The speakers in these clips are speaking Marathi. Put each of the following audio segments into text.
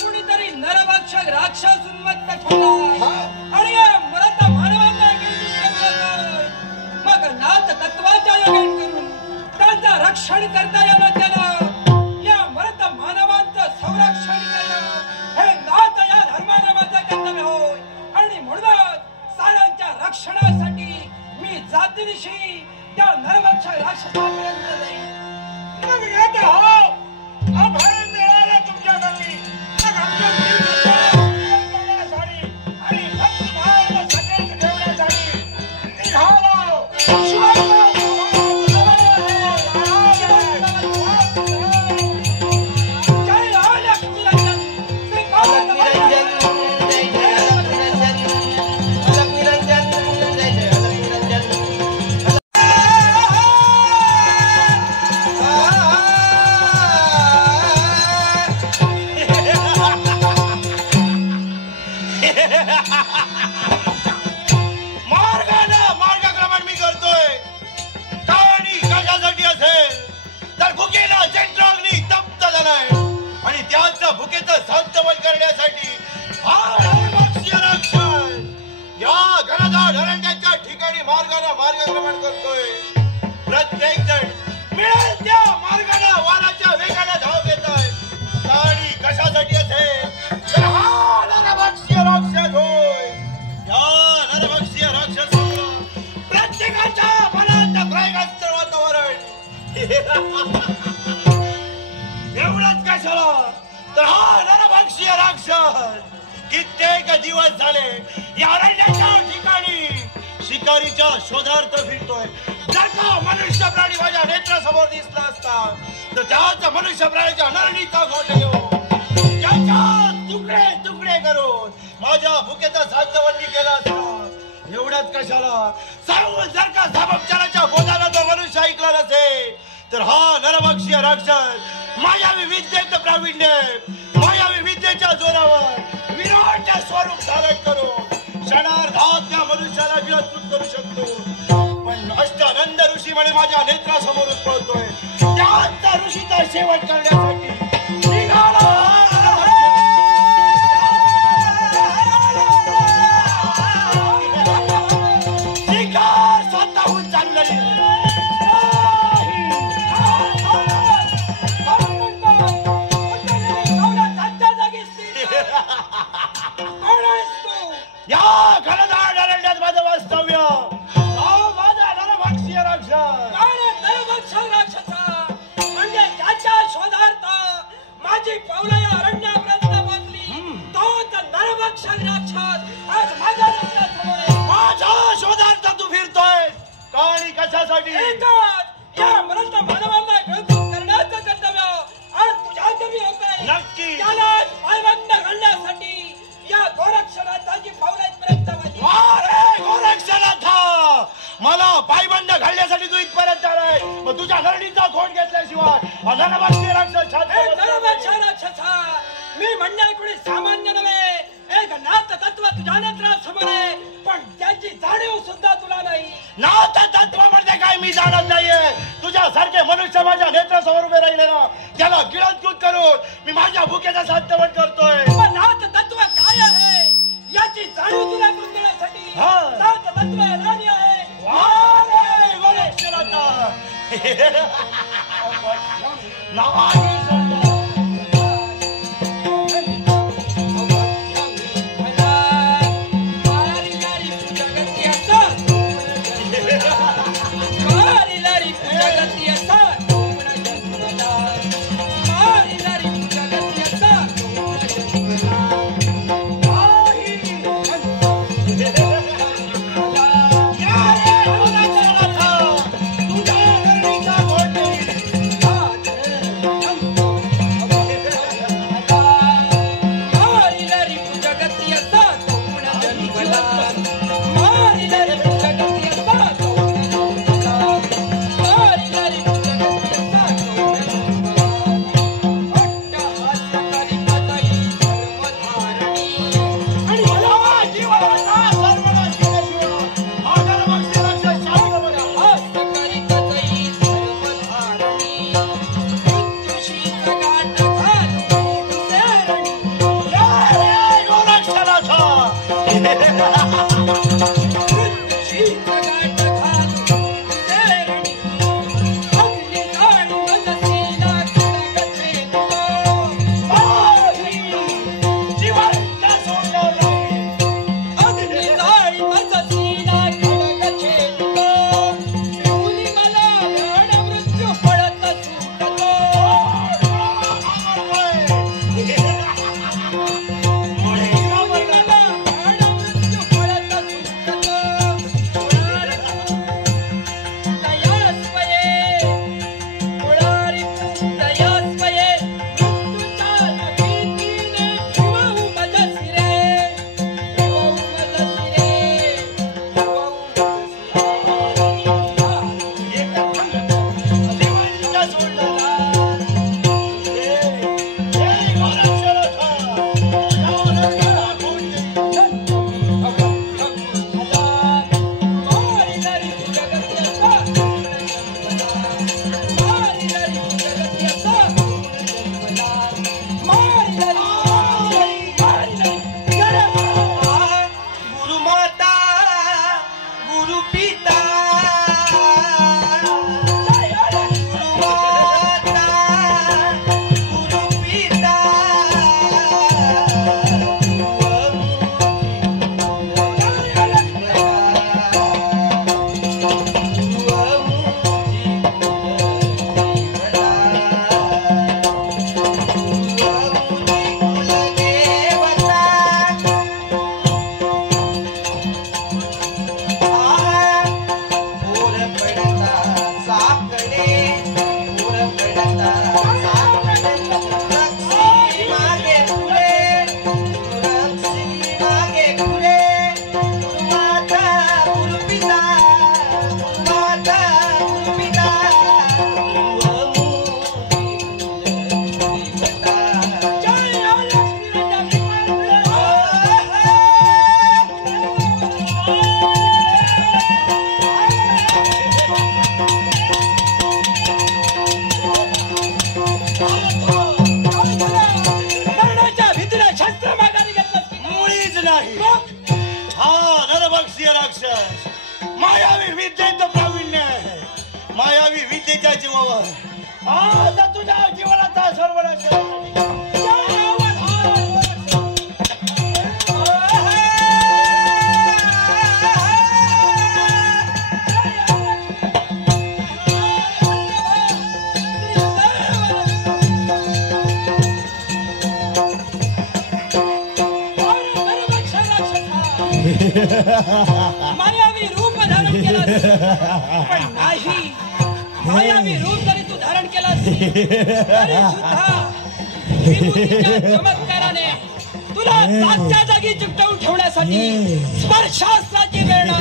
कुणीतरी नरभक्षक राक्षस उन्मत्त ठेवला आणि या मरता मानवांना मग नाथ तत्वाच्या योगेन करून त्यांचं रक्षण करता यावं त्याला या मरता मानवांचं संरक्षण करणं हे नाथ या धर्मानामाचं कर्तव्य होय. आणि म्हणूनच साऱ्यांच्या रक्षणासाठी मी जातीनिशी त्या नरभक्षक राक्षसापर्यंत जाईल. मग येत हो अभय मिळाला तुमच्या घरी मग आणि भक्तिभावाला सगळेच ठेवण्यासाठी निघालो. मार्गक्रमण मी करतोय. कहाणी कशासाठी असेल तर भुकेला जंत्राग्नी तप्त झालाय आणि त्याच्या भुकेचं संतवन करण्यासाठी या घनदाट अरण्याच्या ठिकाणी मार्गक्रमण करतोय. प्रत्येक जण मिळेल त्या मार्गाने वाराच्या वेगाने धाव घेत आहे. कहाणी कशासाठी असेल तर हा नरभक्षीय राक्षस होय. या नरभक्षीय राक्षस प्रत्येकाच्या मनात प्रयोगाचं वातावरण एवढंच कशाला तर हा नरभक्षीय राक्षस कित्येक दिवस झाले या अरण्याच्या ठिकाणी शिकारीच्या शोधार्थ फिरतोय. जर का मनुष्य प्राणी माझ्या नेत्रासमोर दिसला असता तर त्याचा मनुष्य प्राण्याच्या नरणीचा गोठ घेऊन त्याच्या तुकडे तुकडे करून माझ्या भुकेचा साधवणी केला असता. एवढंच कशाला सांगून जर का सापचाराच्या बोधाला तो मनुष्य ऐकला नसेल तर हा नरभक्षीय राक्षस मायावी विद्येत प्रावीण्य मायावी विद्येच्या जोरावर विराट स्वरूप धारण करून क्षणार्धात त्या मनुष्याला विरत्कृत करू शकतो. पण अष्टानंद ऋषी म्हणे माझ्या नेत्रासमोरच पळतोय. त्याच ऋषीचा शेवट करण्यासाठी निघाला. स्वतःहून चाललेली या घनदाट अरण्यात माझं वास्तव्य. माझा नरभक्षीय राक्षस म्हणजे ज्याच्या शोधार्थ माझी पावलं या अरण्यापर्यंत पोहोचली तोच नरभक्षक राक्षस आज माझ्या नेत्रासमोर आहे. माझ्या शोधार्थ तू फिरतोय. कहाणी कशासाठी या मरत मानवांना गळून करण्याचं कर्तव्य आज तुझ्याकडे होतंय. नक्की त्याला पायबंद घालण्यासाठी या गोरक्षनाथाची पावलं इथपर्यंत आली. अरे गोरक्षनाथ मला पायबंद घालण्यासाठी तू इथपर्यंत आलाय. मग तुझ्या नरणीचा खोड घेतल्याशिवाय नरभक्षीय राक्षस मी म्हणणे कोणी सामान्य नव्हे. एक नाथ तत्व तुझ्या नेत्रासमोर आहे पण त्याची जाणीव सुद्धा तुला नाही. नाथ तत्व म्हणजे काय मी जाणत नाहीये. तुझ्यासारखे मनुष्य माझ्या नेत्रासमोर उभे राहिले ना त्याला गिळतकूत करून मी माझ्या भुकेचा साध्यवण करतोय. नाथ तत्व काय आहे याची जाणीव तुला करून देण्यासाठी नाथ तत्व राणी आहे. मायावी विद्येत प्रावीण्य आहे, मायावी विद्येच्या जीवावर आज तुझ्या जीवनाचा सर्वनाश मायावी रूप धारण केलास, पण नाही मायावी रूप जरी तू धारण केलास तरी सुद्धा विभूतीच्या चमत्काराने तुला जागच्या जागी चिकटवून ठेवण्यासाठी स्पर्शास्त्राची प्रेरणा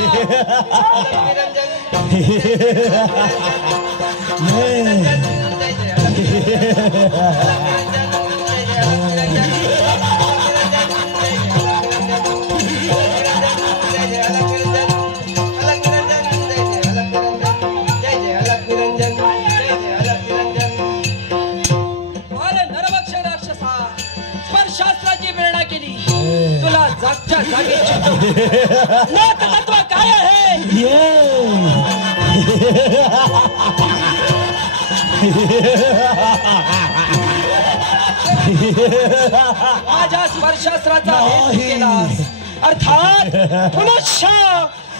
जागच्या जागी नाथ तत्व काय आहे माझ्या स्पर्शास्त्राचा भेद केलास, अर्थात पुनश्च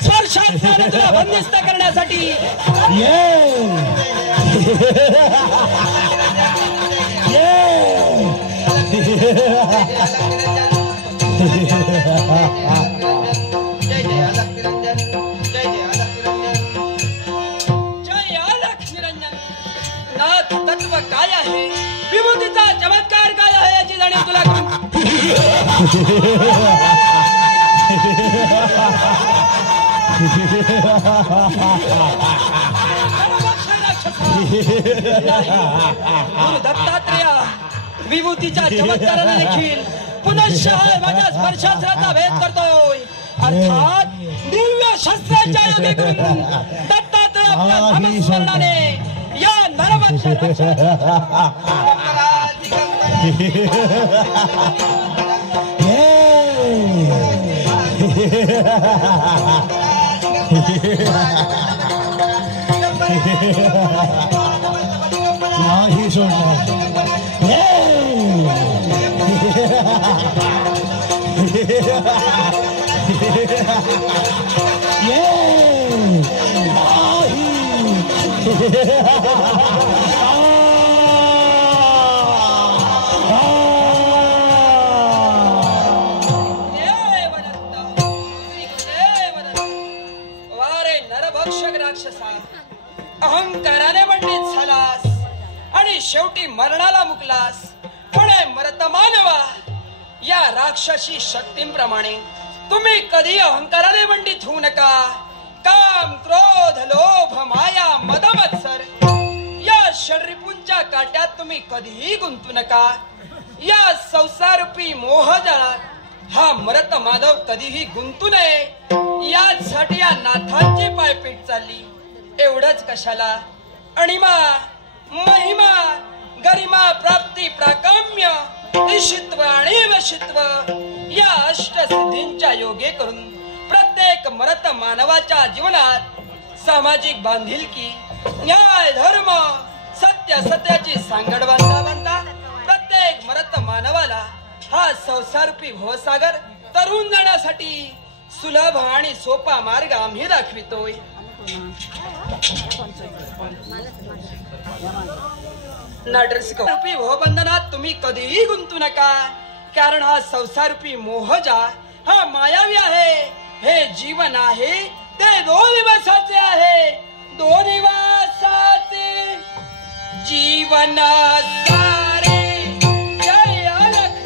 स्पर्शास्त्राने तुला बंदिस्त करण्यासाठी नाथ तत्व काय आहे, विभूतीचा चमत्कार काय आहे याची जाणीव तुला दत्तात्रेय विभूतीच्या चमत्काराने देखील पुनश्च माझ्या स्पर्शास्त्राचा भेद करतोय, अर्थात दिव्य शस्त्राच्या योगेकडून दत्तात्रेय आपल्या धर्मस्मरणाने या नरभक्षक नाही सोडणार. अहंकाराने मंडित झालास आणि शेवटी मरणाला मुकलास. पण मरत मानवा, या राक्षसी शक्तींप्रमाणे तुम्ही कधी अहंकाराने मंडित होऊ नका. काम, क्रोध, लोभ, माया, मद, मत्सर या षड्रिपूंच्या काट्यात तुम्ही कधीही गुंतू नका. या संसारूपी मोहजाळात हा मरत माधव कधीही गुंतू नये. यासाठी या नाथांची पायपीट चालली. एवढंच कशाला, अणिमा, महिमा, गरिमा, प्राप्ती, प्राकाम्य, ईशित्व आणि वशित्व या अष्टसिद्धींच्या योगे करून प्रत्येक मरत मानवाच्या जीवनात सामाजिक बांधिलकी, न्याय, धर्म, सत्य, सत्याची सांगड बांधता बांधता प्रत्येक मरत मानवाला हा संसारूपी भवसागर तरुण जाण्यासाठी सुलभ आणि सोपा मार्ग आम्ही दाखवितोय. नटरसिकरूपी भवबंधनात तुम्ही कधीही गुंतू नका. कारण हा संसारूपी मोहजा हा मायावी आहे. हे जीवन आहे ते 2 दिवसाचे आहे. 2 दिवसाचे जीवन सारे. जय अलख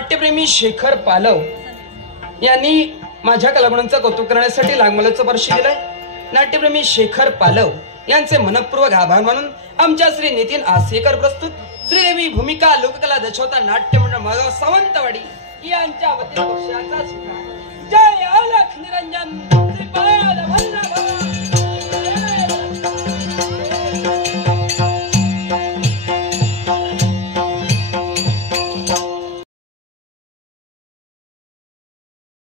नाट्यप्रेमी शेखर पालव यांनी माझ्या कलागुणांचं कौतुक करण्यासाठी लागमलाचं वर्ष दिलंय. नाट्यप्रेमी शेखर पालव यांचे मनपूर्वक आभार मानून आमच्या श्री नितीन आसेकर प्रस्तुत श्रीदेवी भूमिका लोककला दशवता नाट्य मंडळ मागाव सावंतवाडी यांच्या वतीने बक्षिसाचा स्वीकार. जय अलख निरंजन.